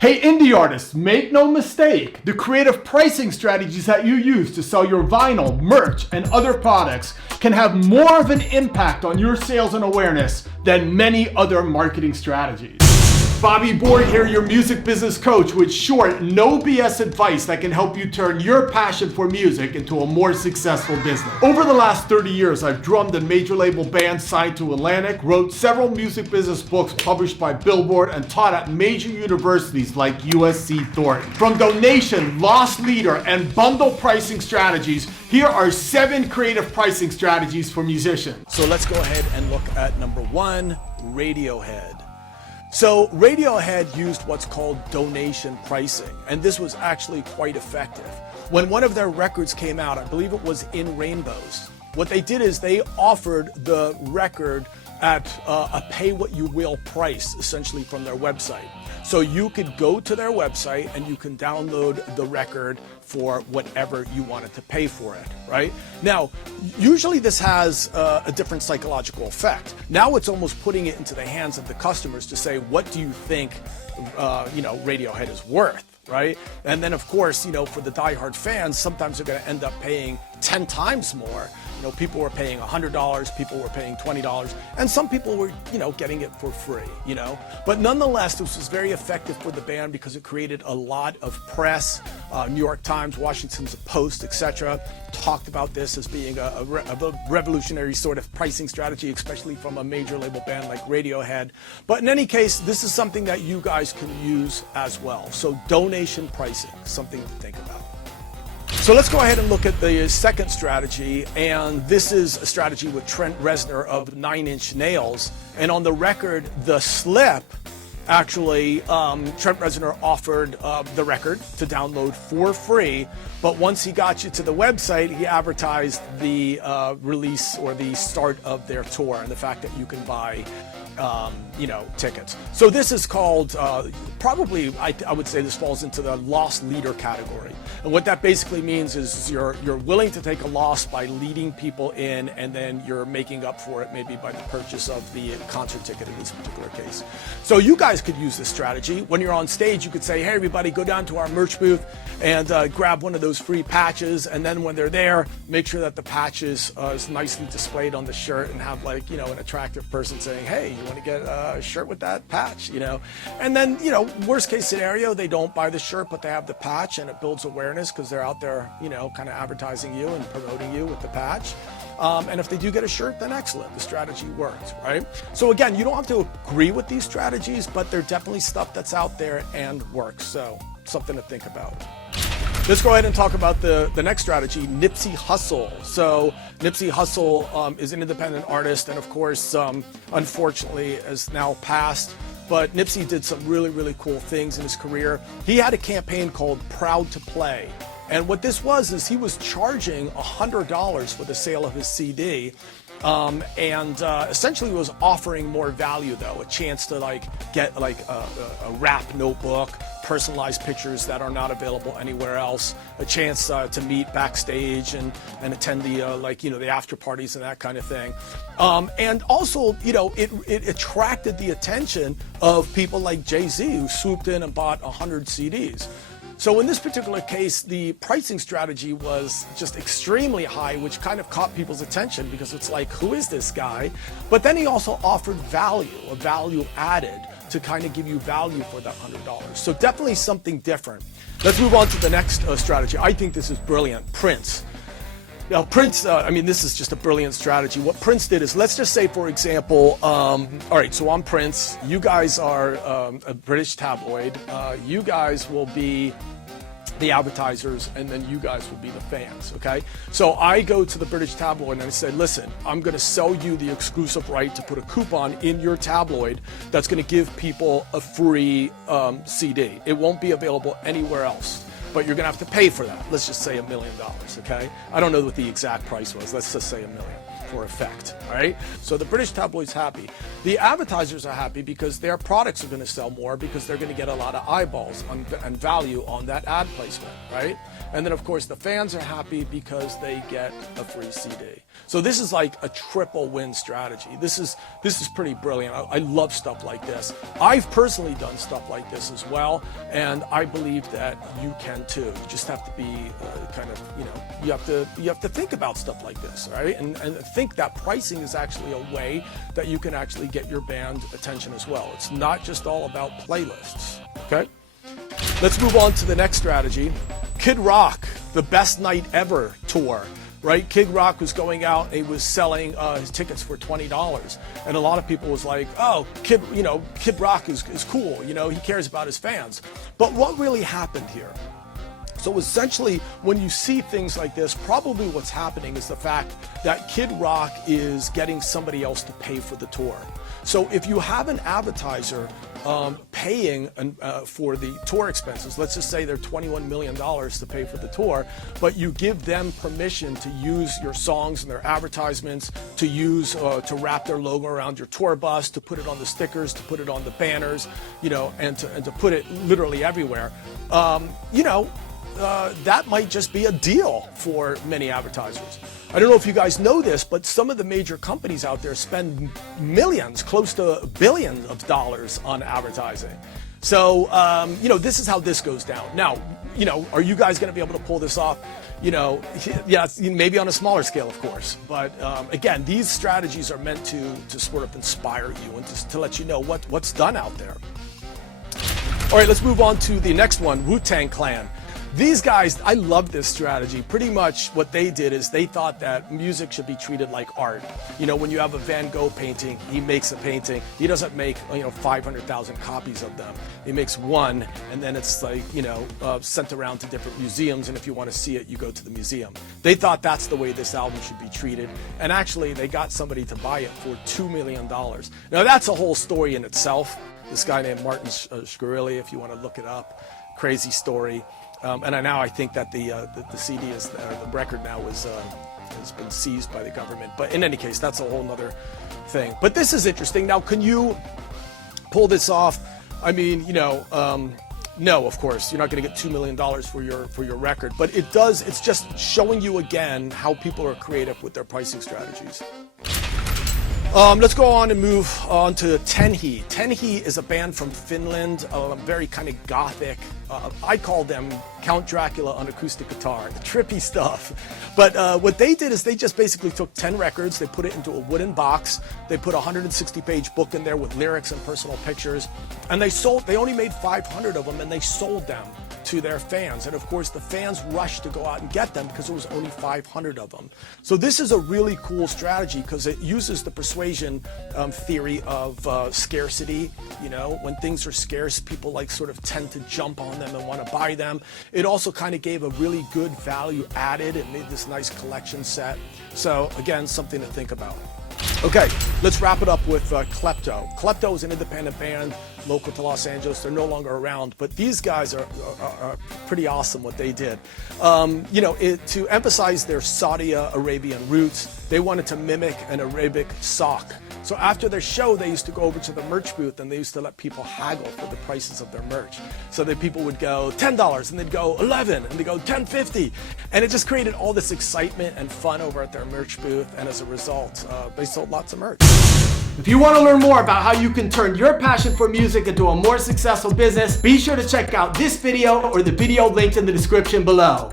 Hey indie artists, make no mistake, the creative pricing strategies that you use to sell your vinyl, merch, and other products can have more of an impact on your sales and awareness than many other marketing strategies. Bobby Borg here, your music business coach with short, no BS advice that can help you turn your passion for music into a more successful business. Over the last 30 years, I've drummed in major label bands signed to Atlantic, wrote several music business books published by Billboard, and taught at major universities like USC Thornton. From donation, loss leader, and bundle pricing strategies, here are 7 creative pricing strategies for musicians. So let's go ahead and look at number 1, Radiohead. So Radiohead used what's called donation pricing, and this was actually quite effective. When one of their records came out, I believe it was In Rainbows, what they did is they offered the record at a pay-what-you-will price, essentially from their website. So you could go to their website and you can download the record for whatever you wanted to pay for it, right? Now, usually this has a different psychological effect. Now it's almost putting it into the hands of the customers to say, what do you think, Radiohead is worth? Right? And then of course, for the diehard fans, sometimes they're going to end up paying 10 times more. People were paying $100, people were paying $20, and some people were, getting it for free, But nonetheless, this was very effective for the band because it created a lot of press. New York Times, Washington Post, etc. talked about this as being a revolutionary sort of pricing strategy, especially from a major label band like Radiohead. But in any case, this is something that you guys can use as well. So donation pricing, something to think about. So let's go ahead and look at the second strategy, and this is a strategy with Trent Reznor of 9 Inch Nails. And on the record, The Slip, actually, Trent Reznor offered the record to download for free, but once he got you to the website, he advertised the release or the start of their tour and the fact that you can buy tickets. So this is called, probably, I would say this falls into the loss leader category. And what that basically means is you're willing to take a loss by leading people in, and then you're making up for it maybe by the purchase of the concert ticket in this particular case. So you guys could use this strategy. When you're on stage, you could say, hey everybody, go down to our merch booth and grab one of those free patches, and then when they're there, make sure that the patches is nicely displayed on the shirt and have an attractive person saying, hey, you want to get a shirt with that patch, And then, worst case scenario, they don't buy the shirt, but they have the patch, and it builds awareness because they're out there, kind of advertising you and promoting you with the patch. And if they do get a shirt, then excellent. The strategy worked, right? So again, you don't have to agree with these strategies, but they're definitely stuff that's out there and works. So something to think about. Let's go ahead and talk about the next strategy, Nipsey Hustle. So Nipsey Hustle is an independent artist, and of course, unfortunately, has now passed. But Nipsey did some really, really cool things in his career. He had a campaign called Proud to Play. And what this was is he was charging $100 for the sale of his CD. Essentially was offering more value though, a chance to get a rap notebook, personalized pictures that are not available anywhere else, a chance to meet backstage and attend the the after parties and that kind of thing. And also, it attracted the attention of people like Jay-Z, who swooped in and bought 100 CDs. So in this particular case, the pricing strategy was just extremely high, which kind of caught people's attention because it's like, who is this guy? But then he also offered value, a value added to kind of give you value for that $100. So definitely something different. Let's move on to the next strategy. I think this is brilliant. Prince. Now, Prince, this is just a brilliant strategy. What Prince did is, let's just say, for example, all right, so I'm Prince. You guys are a British tabloid. You guys will be the advertisers, and then you guys will be the fans, okay? So I go to the British tabloid and I say, listen, I'm gonna sell you the exclusive right to put a coupon in your tabloid that's gonna give people a free CD. It won't be available anywhere else, but you're gonna have to pay for that. Let's just say $1 million, okay? I don't know what the exact price was. Let's just say $1 million for effect, all right? So the British tabloid's happy. The advertisers are happy because their products are gonna sell more because they're gonna get a lot of eyeballs and value on that ad placement, right? And then of course the fans are happy because they get a free CD. So this is like a triple win strategy. This is pretty brilliant. I love stuff like this. I've personally done stuff like this as well, and I believe that you can too. You just have to be you have to think about stuff like this, right? And think that pricing is actually a way that you can actually get your band attention as well. It's not just all about playlists, okay? Let's move on to the next strategy. Kid Rock, the Best Night Ever tour. Right, Kid Rock was going out. He was selling his tickets for $20, and a lot of people was like, "Oh, Kid Rock is cool. He cares about his fans." But what really happened here? So essentially, when you see things like this, probably what's happening is the fact that Kid Rock is getting somebody else to pay for the tour. So if you have an advertiser paying for the tour expenses, let's just say they're $21 million to pay for the tour, but you give them permission to use your songs and their advertisements, to use, to wrap their logo around your tour bus, to put it on the stickers, to put it on the banners, and to put it literally everywhere, that might just be a deal for many advertisers. I don't know if you guys know this, but some of the major companies out there spend millions, close to billions of dollars on advertising. So, this is how this goes down. Now, are you guys going to be able to pull this off? Yeah, maybe on a smaller scale, of course. But again, these strategies are meant to sort of inspire you and to let you know what's done out there. All right, let's move on to the next one, Wu-Tang Clan. These guys, I love this strategy. Pretty much what they did is they thought that music should be treated like art. When you have a Van Gogh painting, he makes a painting. He doesn't make 500,000 copies of them. He makes one, and then it's like, sent around to different museums, and if you want to see it, you go to the museum. They thought that's the way this album should be treated, and actually they got somebody to buy it for $2 million. Now that's a whole story in itself. This guy named Martin Shkreli, if you want to look it up, crazy story. And I think that the CD the record now has been seized by the government. But in any case, that's a whole nother thing. But this is interesting. Now, can you pull this off? I mean, no, of course, you're not going to get $2 million for your record. But it does. It's just showing you again how people are creative with their pricing strategies. Let's go on and move on to Tenhi. Tenhi is a band from Finland, very kind of gothic. I call them Count Dracula on acoustic guitar, trippy stuff. But what they did is they just basically took 10 records, they put it into a wooden box, they put a 160-page book in there with lyrics and personal pictures, and they only made 500 of them, and they sold them to their fans. And of course, the fans rushed to go out and get them because there was only 500 of them. So this is a really cool strategy because it uses the persuasion theory of scarcity. When things are scarce, people sort of tend to jump on them and want to buy them. It also kind of gave a really good value added. It made this nice collection set. So again, something to think about. Okay, let's wrap it up with Clepto. Clepto is an independent band local to Los Angeles. They're no longer around, but these guys are pretty awesome what they did. To emphasize their Saudi Arabian roots, they wanted to mimic an Arabic sock. So after their show, they used to go over to the merch booth and they used to let people haggle for the prices of their merch. So that people would go $10 and they'd go $11 and they'd go $10.50. And it just created all this excitement and fun over at their merch booth. And as a result, they sold lots of merch. If you want to learn more about how you can turn your passion for music into a more successful business, be sure to check out this video or the video linked in the description below.